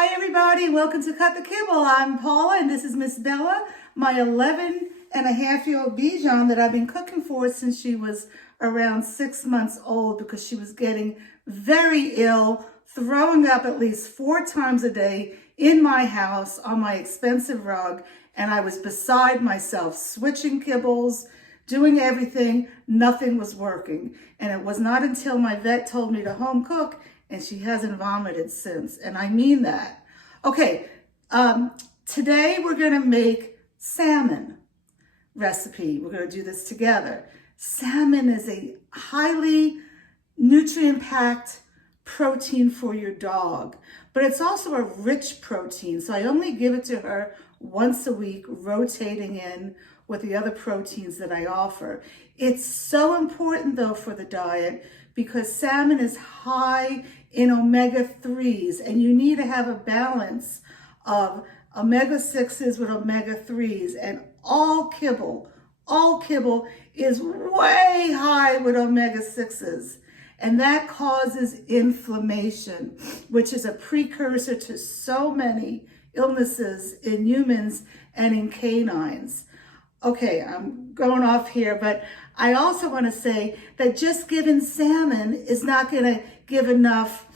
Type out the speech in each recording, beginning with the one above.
Hi everybody, welcome to Cut the Kibble. I'm Paula and this is Miss Bella, my 11-and-a-half-year-old Bichon that I've been cooking for since she was around 6 months old because she was getting very ill, throwing up at least 4 times a day in my house on my expensive rug, and I was beside myself, switching kibbles, doing everything. Nothing was working. And it was not until my vet told me to home cook, and she hasn't vomited since. And I mean that. Okay, today we're gonna make salmon recipe. We're gonna do this together. Salmon is a highly nutrient-packed protein for your dog, but it's also a rich protein. So I only give it to her once a week, rotating in with the other proteins that I offer. It's so important though for the diet because salmon is high in omega-3s, and you need to have a balance of omega-6s with omega-3s, and all kibble is way high with omega-6s, and that causes inflammation, which is a precursor to so many illnesses in humans and in canines. Okay, I'm going off here, but I also want to say that just giving salmon is not going to give enough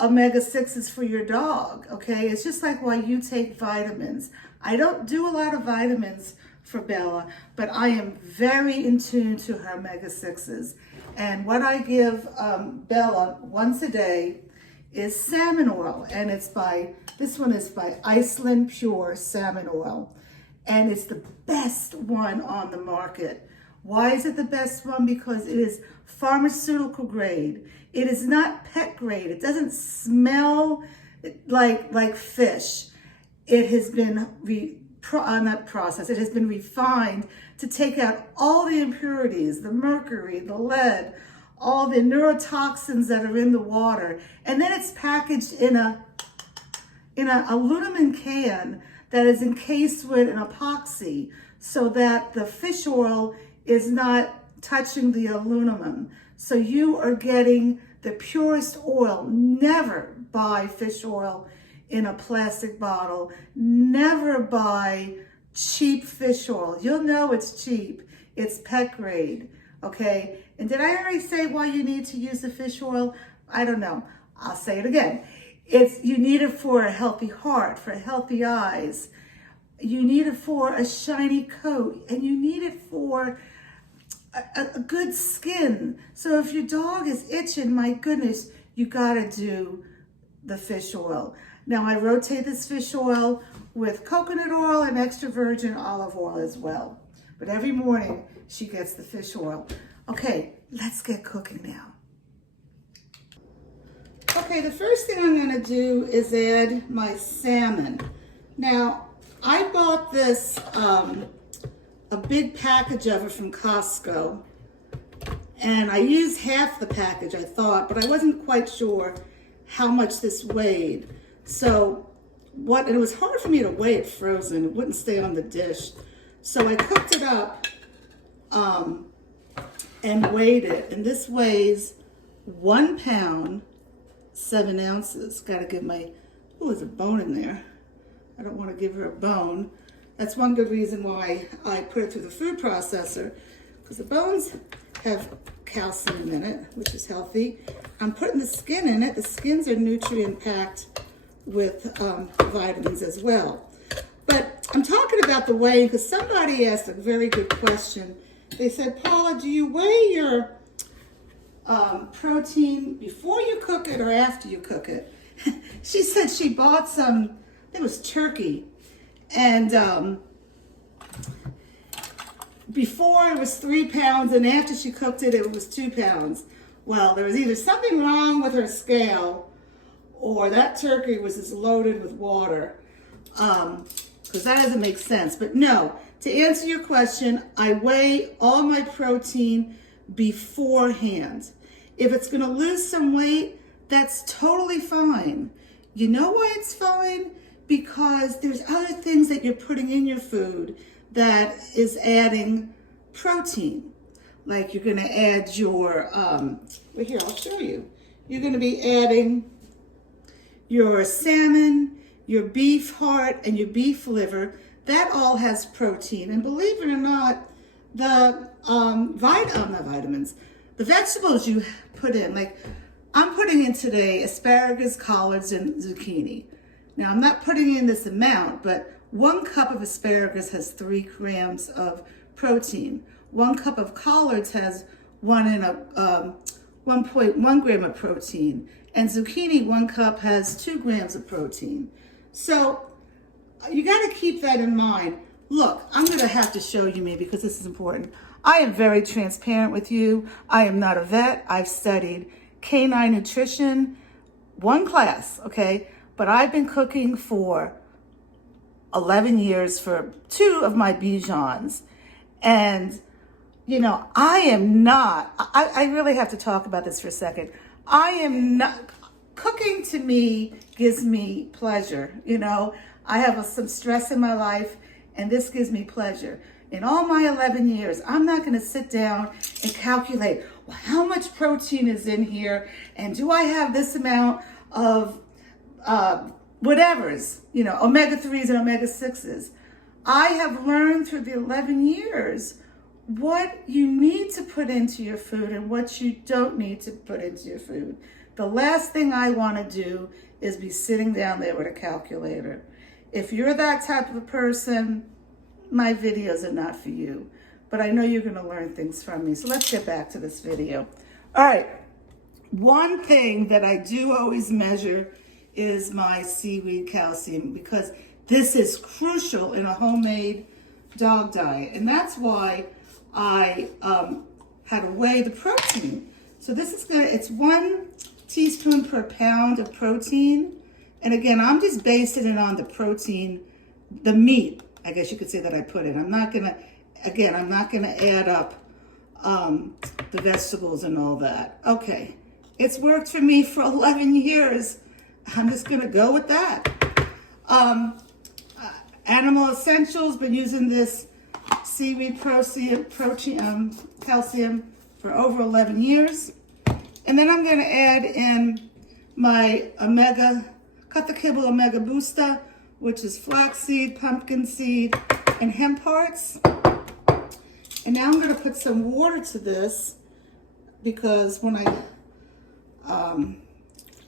omega-6s for your dog, okay? It's just like why you take vitamins. I don't do a lot of vitamins for Bella, but I am very in tune to her omega-6s. And what I give Bella once a day is salmon oil, and this one is by Iceland Pure Salmon Oil. And it's the best one on the market. Why is it the best one? Because it is pharmaceutical grade. It is not pet grade. It doesn't smell like fish. It has been it has been refined to take out all the impurities, the mercury, the lead, all the neurotoxins that are in the water. And then it's packaged in a aluminum can that is encased with an epoxy so that the fish oil is not touching the aluminum. So you are getting the purest oil. Never buy fish oil in a plastic bottle. Never buy cheap fish oil. You'll know it's cheap. It's pet grade, okay? And did I already say why you need to use the fish oil? I don't know. I'll say it again. You need it for a healthy heart, for healthy eyes. You need it for a shiny coat, and you need it for a good skin. So if your dog is itching, my goodness, you gotta do the fish oil. Now I rotate this fish oil with coconut oil and extra virgin olive oil as well. But every morning she gets the fish oil. Okay, let's get cooking now. Okay, the first thing I'm gonna do is add my salmon. Now, I bought this, a big package of it from Costco, and I used half the package, I thought, but I wasn't quite sure how much this weighed. So, and it was hard for me to weigh it frozen. It wouldn't stay on the dish. So I cooked it up and weighed it, and this weighs 1 pound, 7 ounces. Got to give there's a bone in there. I don't want to give her a bone. That's one good reason why I put it through the food processor, because the bones have calcium in it, which is healthy. I'm putting the skin in it. The skins are nutrient-packed with vitamins as well. But I'm talking about the weighing because somebody asked a very good question. They said, Paula, do you weigh your protein before you cook it or after you cook it? She said she bought some, it was turkey, and before it was 3 pounds, and after she cooked it, it was 2 pounds. Well, there was either something wrong with her scale, or that turkey was just loaded with water, because that doesn't make sense. But no, to answer your question, I weigh all my protein beforehand. If it's going to lose some weight, that's totally fine. You know why it's fine? Because there's other things that you're putting in your food that is adding protein. Like you're going to add your, well here, I'll show you. You're going to be adding your salmon, your beef heart, and your beef liver. That all has protein. And believe it or not, the not vitamins, the vegetables you put in, like I'm putting in today asparagus, collards, and zucchini. Now I'm not putting in this amount, but 1 cup of asparagus has 3 grams of protein. 1 cup of collards has 1.1 gram of protein. And zucchini, 1 cup has 2 grams of protein. So you got to keep that in mind. Look, I'm going to have to show you me because this is important. I am very transparent with you. I am not a vet. I've studied canine nutrition, 1 class, okay? But I've been cooking for 11 years for 2 of my Bijans. And, you know, I really have to talk about this for a second. Cooking to me gives me pleasure, you know. I have some stress in my life, and this gives me pleasure. In all my 11 years, I'm not going to sit down and calculate, well, how much protein is in here, and do I have this amount of whatever's, you know, omega-3s and omega-6s. I have learned through the 11 years what you need to put into your food and what you don't need to put into your food. The last thing I want to do is be sitting down there with a calculator. If you're that type of a person, my videos are not for you. But I know you're going to learn things from me. So let's get back to this video. All right. One thing that I do always measure is my seaweed calcium, because this is crucial in a homemade dog diet. And that's why I had to weigh the protein. So this is it's 1 teaspoon per pound of protein. And again, I'm just basing it on the protein, the meat, I guess you could say that I put in. I'm not gonna add up the vegetables and all that. Okay, it's worked for me for 11 years. I'm just gonna go with that. Animal Essentials, been using this seaweed calcium for over 11 years. And then I'm gonna add in my cut the kibble omega booster, which is flaxseed, pumpkin seed, and hemp hearts. And now I'm gonna put some water to this, because when I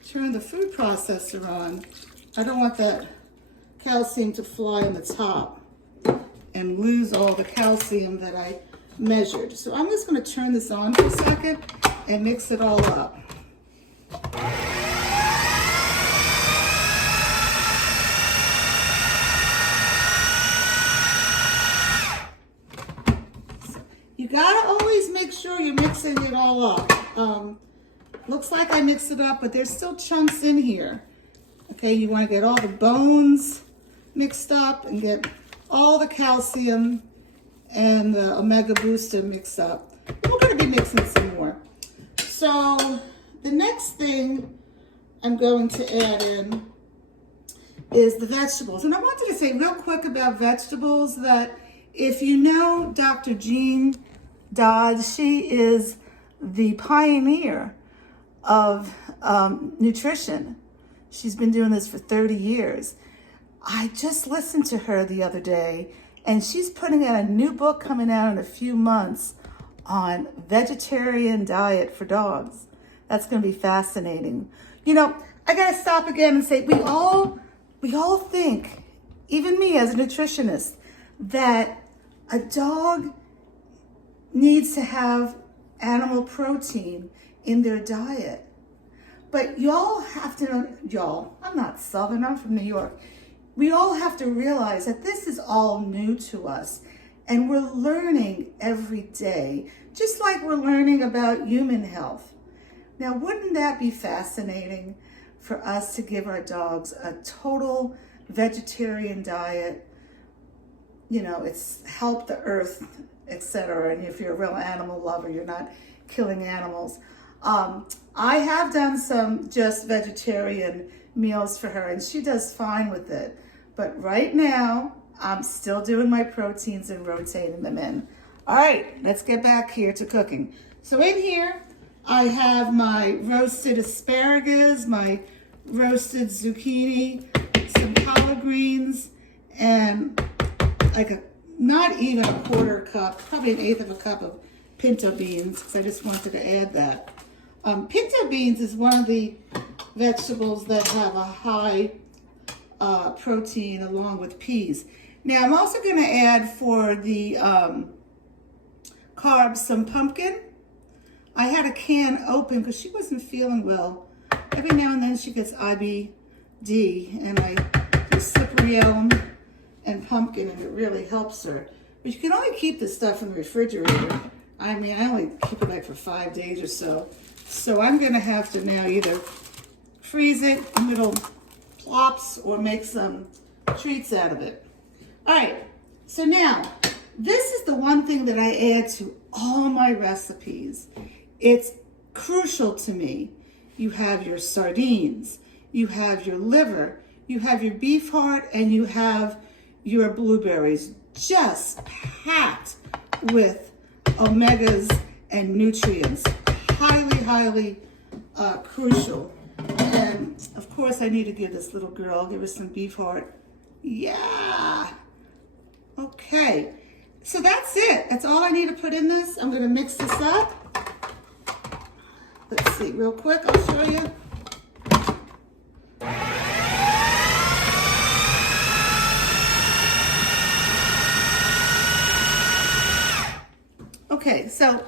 turn the food processor on, I don't want that calcium to fly in the top and lose all the calcium that I measured. So I'm just gonna turn this on for a second and mix it all up. You gotta always make sure you're mixing it all up. Looks like I mixed it up, but there's still chunks in here. Okay, you wanna get all the bones mixed up and get all the calcium and the omega booster mixed up. We're gonna be mixing some more. So the next thing I'm going to add in is the vegetables. And I wanted to say real quick about vegetables that if you know Dr. Jean Dodd, she is the pioneer of nutrition. She's been doing this for 30 years. I just listened to her the other day, and she's putting out a new book coming out in a few months on vegetarian diet for dogs. That's going to be fascinating. You know, I got to stop again and say we all think, even me as a nutritionist, that a dog needs to have animal protein in their diet. But y'all have to, I'm not Southern, I'm from New York. We all have to realize that this is all new to us, and we're learning every day, just like we're learning about human health. Now, wouldn't that be fascinating for us to give our dogs a total vegetarian diet? You know, it's help the earth, etc. And if you're a real animal lover, you're not killing animals. I have done some just vegetarian meals for her, and she does fine with it. But right now, I'm still doing my proteins and rotating them in. All right, let's get back here to cooking. So in here, I have my roasted asparagus, my roasted zucchini, some collard greens, and not even a quarter cup, probably an eighth of a cup of pinto beans, because I just wanted to add that. Pinto beans is one of the vegetables that have a high protein along with peas. Now I'm also going to add for the carbs some pumpkin. I had a can open because she wasn't feeling well. Every now and then she gets IBD, and I do cyprium and pumpkin, and it really helps her. But you can only keep this stuff in the refrigerator. I mean, I only keep it like for 5 days or so. So I'm going to have to now either freeze it in little plops or make some treats out of it. All right, so now this is the one thing that I add to all my recipes. It's crucial to me. You have your sardines, you have your liver, you have your beef heart, and you have your blueberries, just packed with omegas and nutrients. Highly, highly crucial. And of course I need to give this little girl, give her some beef heart. Yeah. Okay. So that's it. That's all I need to put in this. I'm going to mix this up. Let's see real quick. I'll show you. Okay, so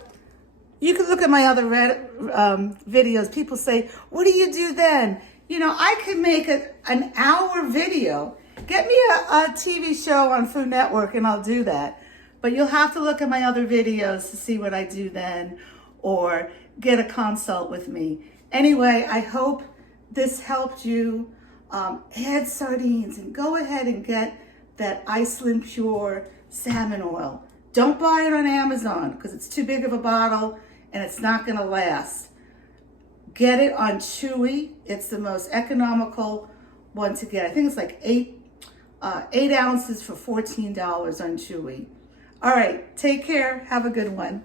you can look at my other videos. People say, what do you do then? You know, I could make an hour video. Get me a TV show on Food Network and I'll do that. But you'll have to look at my other videos to see what I do then, or get a consult with me. Anyway, I hope this helped you. Add sardines and go ahead and get that Iceland Pure salmon oil. Don't buy it on Amazon because it's too big of a bottle and it's not going to last. Get it on Chewy. It's the most economical one to get. I think it's like 8 ounces for $14 on Chewy. All right, take care. Have a good one.